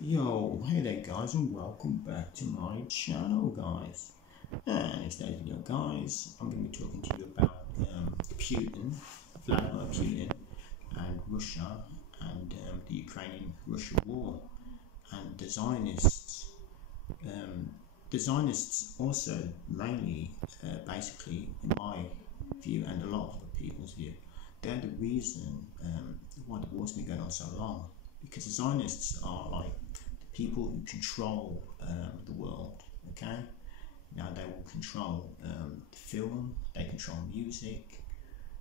Yo, hey there guys and welcome back to my channel guys. And in today's video guys, I'm going to be talking to you about Putin, Vladimir Putin and Russia and the Ukrainian-Russia war and the Zionists. The Zionists also mainly, basically in my view and a lot of other people's view, they're the reason why the war's been going on so long. Because the Zionists are like the people who control the world, okay? Now they will control the film, they control music,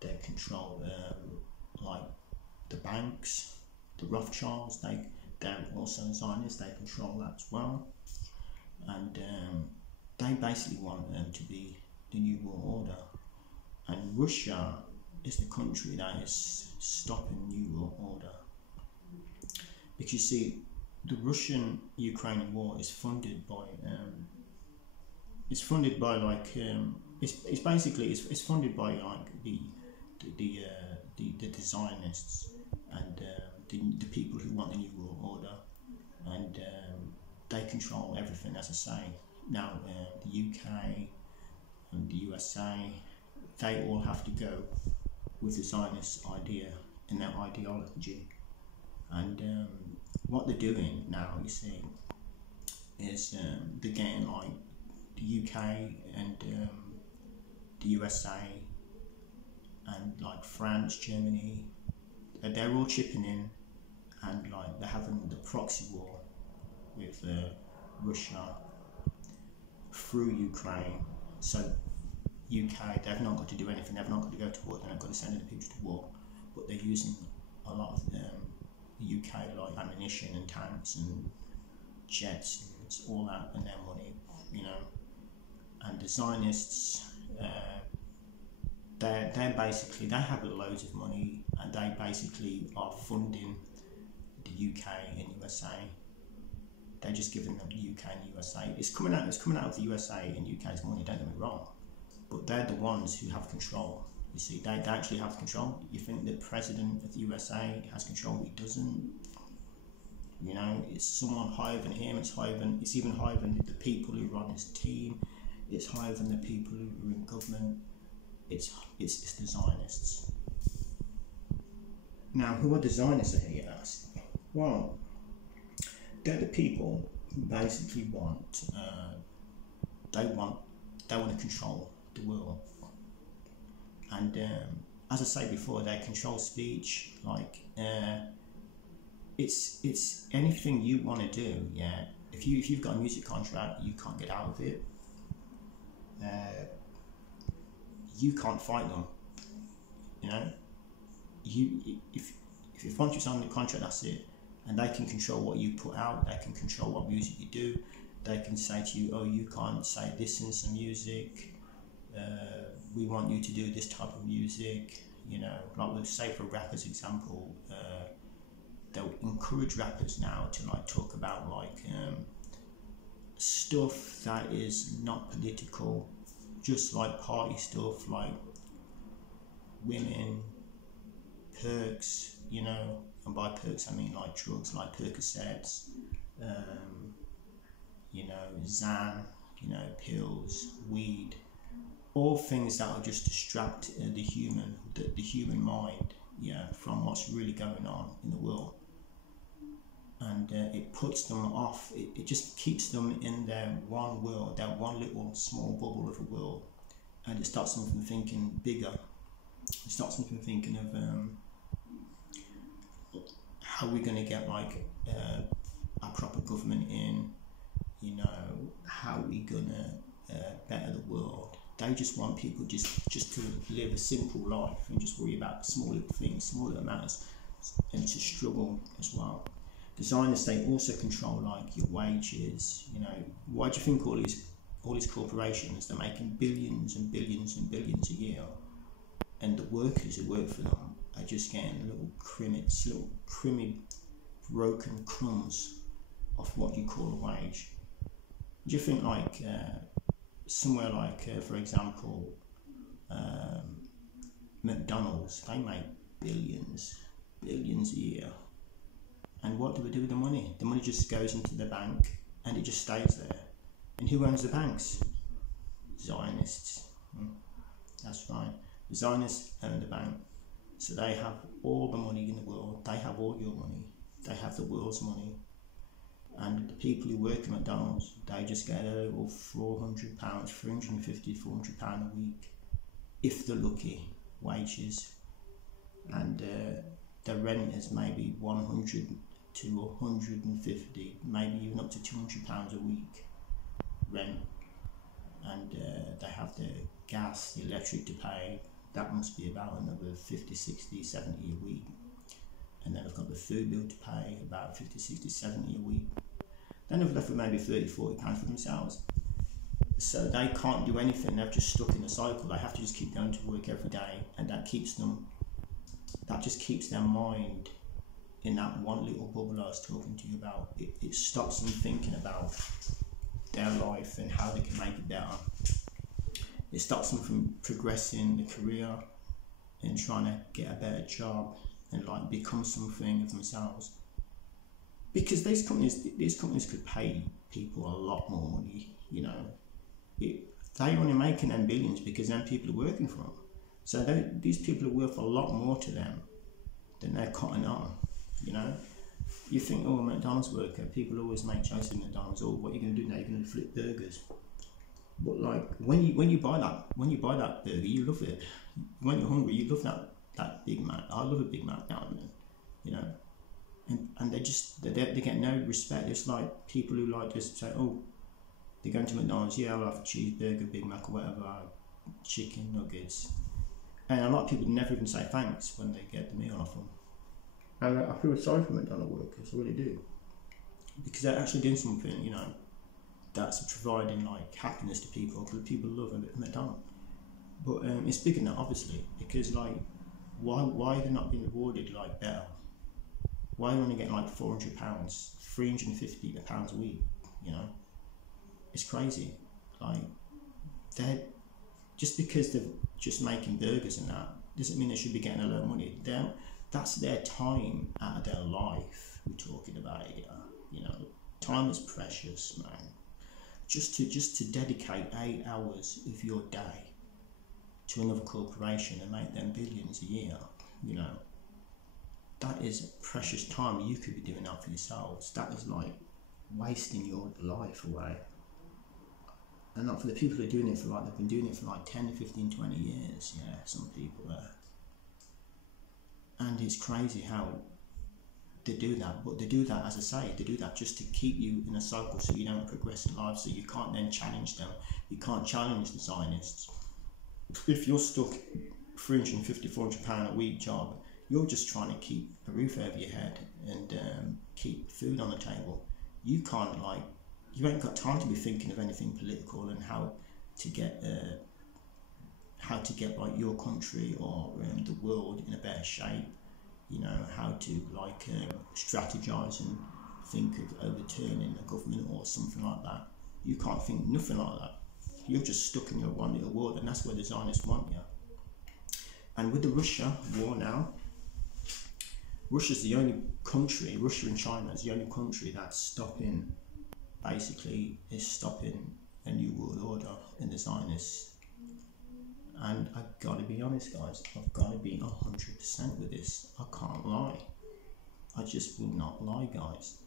they control like the banks, the Rothschilds, they're also Zionists, they control that as well. And they basically want them to be the New World Order. And Russia is the country that is stopping New World Order. Because you see, the Russian-Ukrainian war is funded by it's funded by like it's basically it's funded by like the Zionists and the people who want the New World Order, and they control everything, as I say. Now the UK and the USA, they all have to go with the Zionist idea and their ideology. And what they're doing now, you see, is they're getting like the UK and the USA and like France, Germany, they're all chipping in, and like they're having the proxy war with Russia through Ukraine. So UK, they've not got to do anything, they've not got to go to war, they're not got to send any people to war, but they're using a lot of the UK like ammunition and tanks and jets and all that and their money, you know. And the Zionists, they're basically, they have loads of money and they basically are funding the UK and USA. They're just giving them the UK and USA. It's coming out of the USA and UK's money, don't get me wrong, but they're the ones who have control. You see, they actually have control. You think the president of the USA has control? He doesn't. You know, it's someone higher than him. It's even higher than the people who run his team. It's higher than the people who are in government. It's the Zionists. Now, who are the Zionists, I hear you ask? Well, they're the people who basically want they want to control the world. And as I say before, they control speech. Like it's anything you want to do. Yeah, if you've got a music contract, you can't get out of it. You can't fight them. You know, if once you sign the contract, that's it. And they can control what you put out. They can control what music you do. They can say to you, oh, you can't say this in some music. We want you to do this type of music, you know, like we'll say for rappers example, they'll encourage rappers now to like talk about like stuff that is not political, just like party stuff, like women, perks, you know, and by perks I mean like drugs, like Percocets, you know, Xan, you know, pills, weed, all things that will just distract the human mind, yeah, from what's really going on in the world. And it puts them off, it just keeps them in their one world, their one little small bubble of a world, and it stops them from thinking bigger. It stops them from thinking of how we're going to get like a proper government in, you know, how we going to better the world. They just want people just to live a simple life and just worry about small little things, small little matters, and to struggle as well. The Zionists, they also control like your wages. You know, why do you think all these corporations, they're making billions and billions and billions a year, and the workers who work for them are just getting little crummy, broken crumbs of what you call a wage? Do you think like somewhere like, for example, McDonald's, they make billions a year, And what do we do with the money? The money just goes into the bank and it just stays there. And who owns the banks? Zionists. That's right. The Zionists own the bank. So they have all the money in the world. They have all your money. They have the world's money. And the people who work at McDonald's, they just get a little £400, £350, £400 a week, if they're lucky, wages. And the rent is maybe 100 to 150, maybe even up to £200 a week rent. And they have the gas, the electric to pay. That must be about another 50, 60, 70 a week. And then they've got the food bill to pay, about 50, 60, 70 a week. Then they've left with maybe 30, 40 pounds for themselves. So they can't do anything, they're just stuck in a cycle. They have to just keep going to work every day, and that just keeps their mind in that one little bubble I was talking to you about. It stops them thinking about their life and how they can make it better. It stops them from progressing the career and trying to get a better job and like become something of themselves. Because these companies could pay people a lot more money, you know. They're only making them billions because then people are working for them. So these people are worth a lot more to them than they're cotton on, you know. You think, oh, a McDonald's worker, people always make jokes at McDonald's, oh, what are you going to do now? You're going to flip burgers. But like when you buy that burger, you love it. When you're hungry, you love that Big Mac. I love a Big Mac now and then, you know. And they get no respect. It's like people who like just say, oh, they're going to McDonald's, yeah, I'll have a cheeseburger, Big Mac or whatever, chicken nuggets. And a lot of people never even say thanks when they get the meal off them. And I feel sorry for McDonald's workers, I really do. Because they're actually doing something, you know, that's providing like happiness to people, because people love McDonald's. But it's bigger than that, obviously, because like, why are they not being rewarded like better? Why are you only getting like £400, £350 a week, you know? It's crazy. Like, they're, just because they're just making burgers and that, doesn't mean they should be getting a lot of money. That's their time out of their life we're talking about here, you know? Time is precious, man. Just to dedicate 8 hours of your day to another corporation and make them billions a year, you know, that is precious time. You could be doing that for yourselves. That is like wasting your life away. And not for the people who are doing it for like, they've been doing it for like 10, 15, 20 years, yeah, some people there. And it's crazy how they do that, but they do that, as I say, they do that just to keep you in a cycle so you don't progress in life, so you can't then challenge them. You can't challenge the Zionists. If you're stuck £350, £400 a week job, you're just trying to keep a roof over your head and keep food on the table. You can't, like, you ain't got time to be thinking of anything political and how to get like your country or the world in a better shape. You know, how to like strategize and think of overturning a government or something like that. You can't think nothing like that. You're just stuck in your one little world, and that's where the Zionists want you. And with the Russia war now, Russia's the only country, Russia and China is the only country that's stopping a new world order in the Zionists. And I've got to be honest, guys, I've got to be 100% with this. I can't lie. I just will not lie, guys.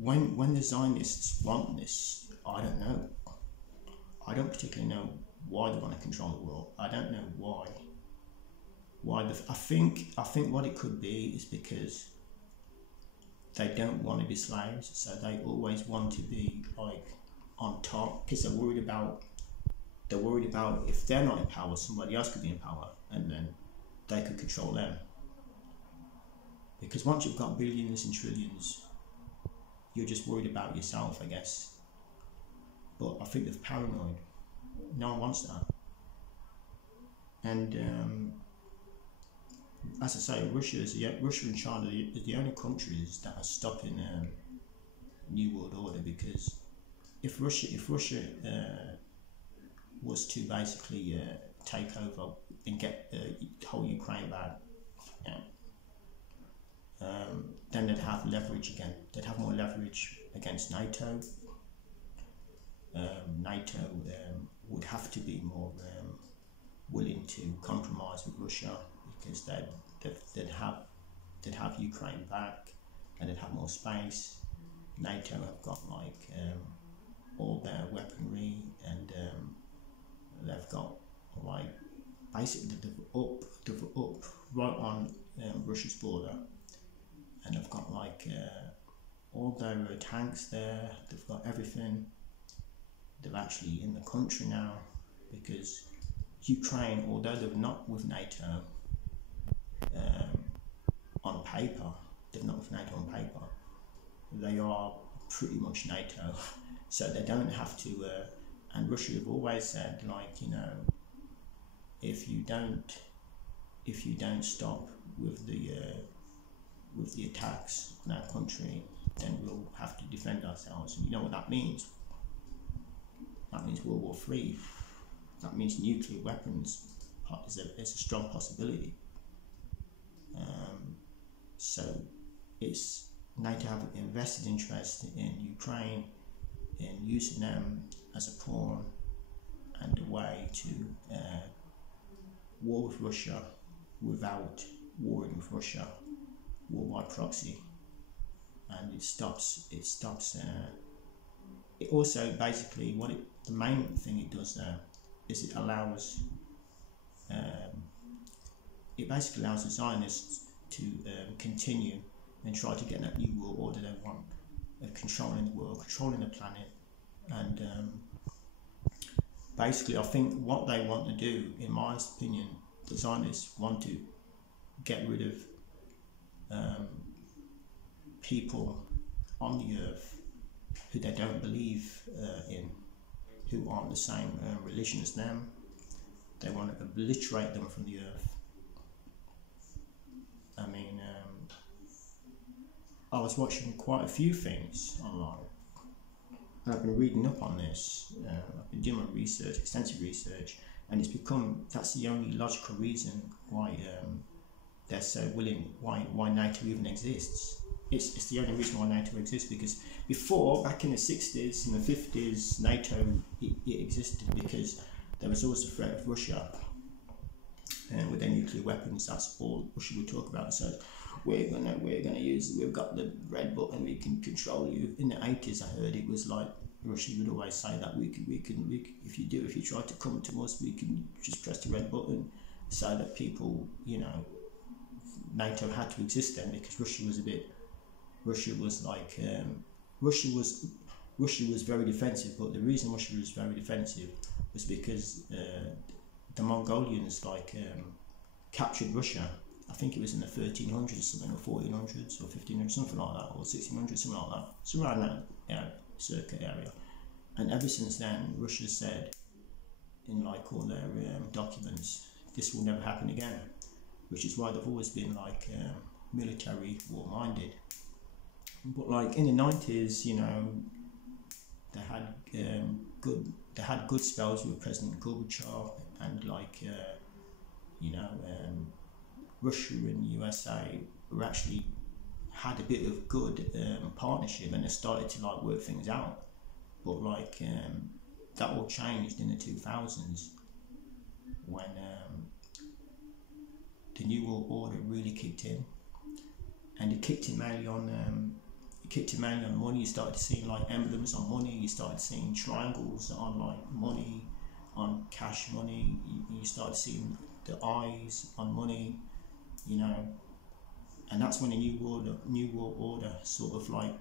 When the Zionists want this, I don't know. I don't particularly know why they want to control the world. I don't know why. I think what it could be is because they don't want to be slaves, so they always want to be like on top, because they're worried about if they're not in power, somebody else could be in power, and then they could control them. Because once you've got billions and trillions, you're just worried about yourself, I guess. But I think they're paranoid. No one wants that. And as I say, Russia and China are the only countries that are stopping New World Order, because if Russia was to basically take over and get the whole Ukraine back, yeah, then they'd have leverage again. They'd have more leverage against NATO. NATO would have to be more willing to compromise with Russia, because they'd have Ukraine back, and they'd have more space. NATO have got like all their weaponry, and they've got like basically they've up right on Russia's border, and they've got like all their tanks there. They've got everything. They're actually in the country now, because Ukraine, although they're not with NATO on paper, they're not with NATO on paper, they are pretty much NATO, so they don't have to. And Russia have always said, like, you know, if you don't stop with the attacks on our country, then we'll have to defend ourselves. And you know what that means? That means World War III. That means nuclear weapons is a strong possibility. So it's NATO have an invested interest in Ukraine, in using them as a pawn and a way to war with Russia without warring with Russia, war by proxy. And it stops. It also basically the main thing it does there is it allows. It basically allows the Zionists to continue and try to get that new world order they want, of controlling the world, controlling the planet, and basically I think what they want to do, in my opinion, the Zionists want to get rid of people on the earth who they don't believe in, who aren't the same religion as them. They want to obliterate them from the earth. I mean, I was watching quite a few things online. I've been reading up on this. I've been doing my research, extensive research, and that's the only logical reason why they're so willing, why NATO even exists. It's the only reason why NATO exists, because before, back in the 60s and the 50s, NATO it existed because there was always the threat of Russia, and with their nuclear weapons, that's all Russia would talk about. So we're gonna use. We've got the red button. We can control you. In the 80s, I heard it was like Russia would always say that we can. If you try to come to us, we can just press the red button, so that people, you know, NATO had to exist then, because Russia was very defensive. But the reason Russia was very defensive was because the Mongolians captured Russia. I think it was in the 1300s or something, or 1400s or 1500s, something like that, or 1600s, something like that. It's around that circa area. And ever since then, Russia said in like all their documents, this will never happen again, which is why they've always been like military war-minded. But like in the 90s, you know, they had good spells with President Gorbachev, and like Russia and USA were actually had a bit of good partnership, and they started to like work things out. But like that all changed in the 2000s when the New World Order really kicked in, and it kicked in mainly on money. You started seeing like emblems on money. You started seeing triangles on like money, on cash money. You started seeing the eyes on money, you know, and that's when the New World Order sort of like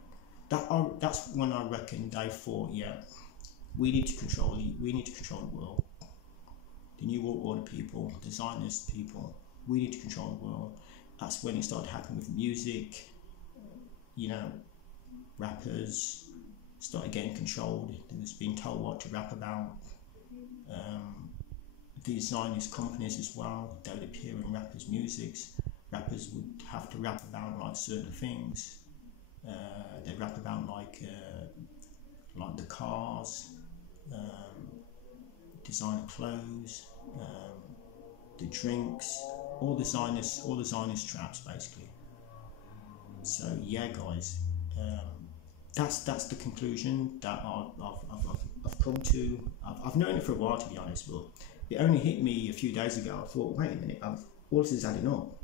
that. That's when I reckon they thought, yeah, we need to control the world. The New World Order people, the Zionist people, we need to control the world. That's when it started happening with music. You know, rappers started getting controlled. They was being told what to rap about. These Zionist companies as well, they would appear in rappers' musics. Rappers would have to rap about like certain things. They'd rap about like the cars, designer clothes, the drinks, all the Zionist traps basically. So yeah, guys, that's the conclusion that I've come to. I've known it for a while, to be honest, but it only hit me a few days ago. I thought, wait a minute, all this is adding up.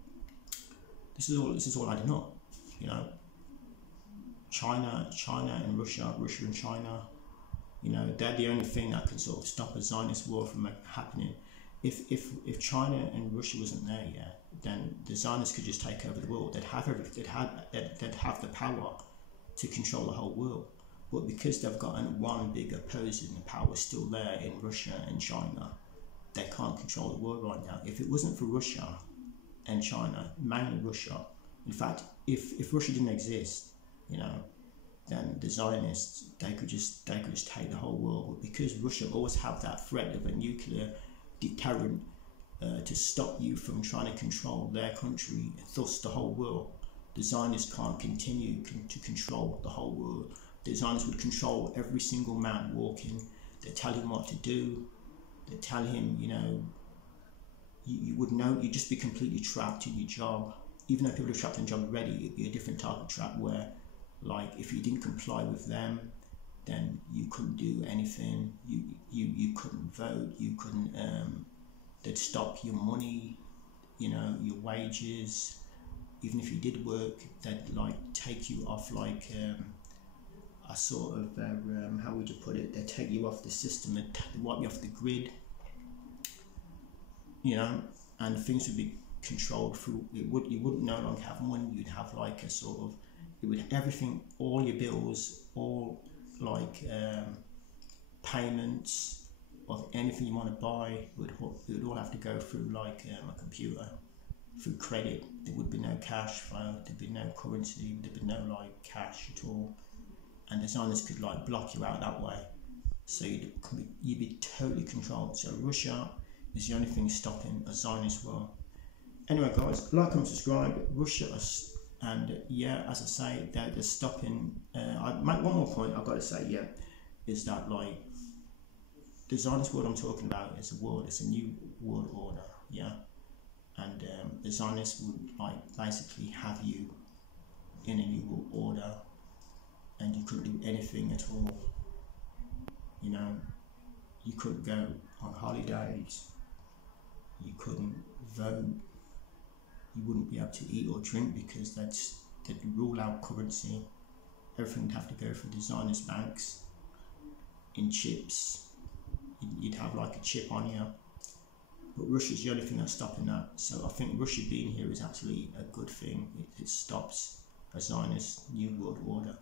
This is all adding up. You know, China and Russia and China. You know, they're the only thing that can sort of stop a Zionist war from happening. If China and Russia wasn't there yet, then the Zionists could just take over the world. They'd have the power to control the whole world. But because they've got one big opposing power still there in Russia and China, they can't control the world right now. If it wasn't for Russia and China, mainly Russia, in fact, if Russia didn't exist, you know, then the Zionists, they could just take the whole world. But because Russia always have that threat of a nuclear deterrent to stop you from trying to control their country, thus the whole world, the Zionists can't continue to control the whole world. The Zionists would control every single man walking. They tell him what to do. They tell him, you know, you would know, you'd just be completely trapped in your job. Even though people are trapped in a job already, it'd be a different type of trap where, like, if you didn't comply with them, then you couldn't do anything. You couldn't vote. You couldn't. They'd stop your money, you know, your wages. Even if you did work, they'd like take you off like a sort of how would you put it? They'd take you off the system. They'd wipe you off the grid. You know, and things would be controlled through. You wouldn't no longer have money. You'd have like a sort of. It would everything, all your bills, all like payments of anything you want to buy, it would all have to go through like a computer, through credit. There would be no cash flow, there'd be no currency, there'd be no like cash at all, and the Zionists could like block you out that way. So you'd be totally controlled. So Russia is the only thing stopping a Zionist war. Anyway, guys, like and subscribe. Russia and yeah, as I say, they're stopping. I make one more point I've got to say, yeah, is that like the Zionist world I'm talking about is a world, it's a new world order, yeah, and the Zionists would like basically have you in a new world order, and you couldn't do anything at all. You know, you couldn't go on holidays, you couldn't vote. You wouldn't be able to eat or drink because they'd rule out currency. Everything would have to go through the Zionist banks in chips. You'd have like a chip on you. But Russia's the only thing that's stopping that. So I think Russia being here is actually a good thing. It stops a Zionist new world order.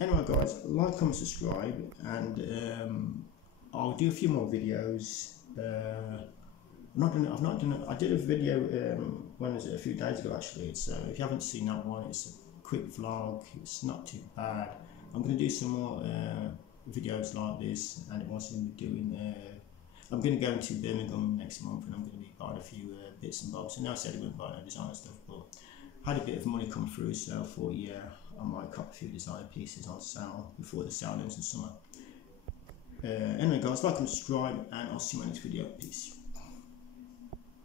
Anyway, guys, like, comment, subscribe, and I'll do a few more videos. I've not done it. I did a video when was it? A few days ago actually. So if you haven't seen that one, it's a quick vlog. It's not too bad. I'm going to do some more videos like this, and it was in doing. I'm going to go into Birmingham next month, and I'm going to be buying a few bits and bobs. And I said I wouldn't buy no designer stuff, but I had a bit of money come through, so I thought, yeah, I might cop a few designer pieces on sale before the sale ends in summer. Anyway, guys, like and subscribe, and I'll see you in my next video. Peace.